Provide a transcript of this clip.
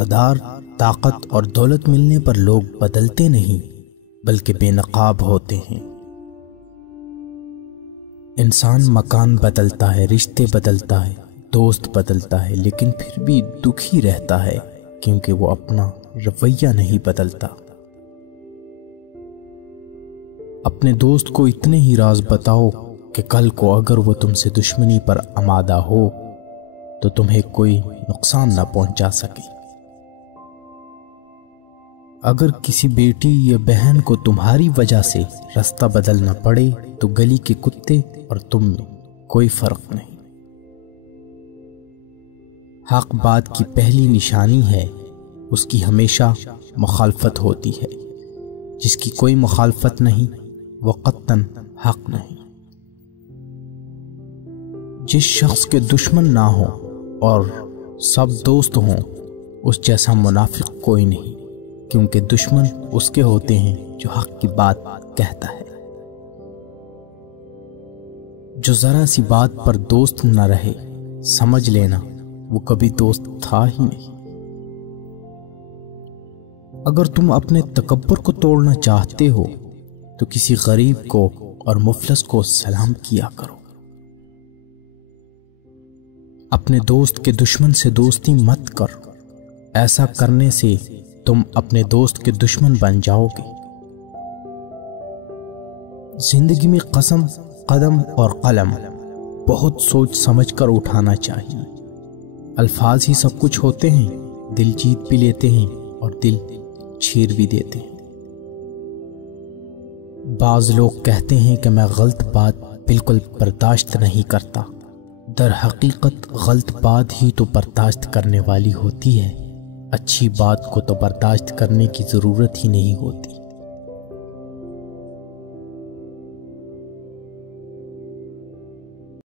اقتدار، طاقت اور دولت ملنے پر لوگ بدلتے نہیں بلکہ بے نقاب ہوتے ہیں۔ انسان مکان بدلتا ہے، رشتے بدلتا ہے، دوست بدلتا ہے، لیکن پھر بھی دکھی رہتا ہے کیونکہ وہ اپنا رویہ نہیں بدلتا۔ اپنے دوست کو اتنے ہی راز بتاؤ کہ کل کو اگر وہ تم سے دشمنی پر آمادہ ہو تو تمہیں کوئی نقصان نہ پہنچا سکے۔ اگر کسی بیٹی یا بہن کو تمہاری وجہ سے راستہ بدلنا پڑے تو گلی کے کتے اور تم میں کوئی فرق نہیں۔ حق بات کی پہلی نشانی ہے، اس کی ہمیشہ مخالفت ہوتی ہے۔ جس کی کوئی مخالفت نہیں وہ قطعاً حق نہیں۔ جس شخص کے دشمن نہ ہو اور سب دوست ہوں، اس جیسا منافق کوئی نہیں، کیونکہ دشمن اس کے ہوتے ہیں جو حق کی بات کہتا ہے۔ جو ذرا سی بات پر دوست نہ رہے، سمجھ لینا وہ کبھی دوست تھا ہی نہیں۔ اگر تم اپنے تکبر کو توڑنا چاہتے ہو تو کسی غریب کو اور مفلس کو سلام کیا کرو۔ اپنے دوست کے دشمن سے دوستی مت کر، ایسا کرنے سے تم اپنے دوست کے دشمن بن جاؤ گے۔ زندگی میں قسم، قدم اور قلم بہت سوچ سمجھ کر اٹھانا چاہیے۔ الفاظ ہی سب کچھ ہوتے ہیں، دل جیت بھی لیتے ہیں اور دل چھیر بھی دیتے ہیں۔ بعض لوگ کہتے ہیں کہ میں غلط بات بالکل برداشت نہیں کرتا، در حقیقت غلط بات ہی تو برداشت کرنے والی ہوتی ہے، اچھی بات کو تو برداشت کرنے کی ضرورت ہی نہیں ہوتی۔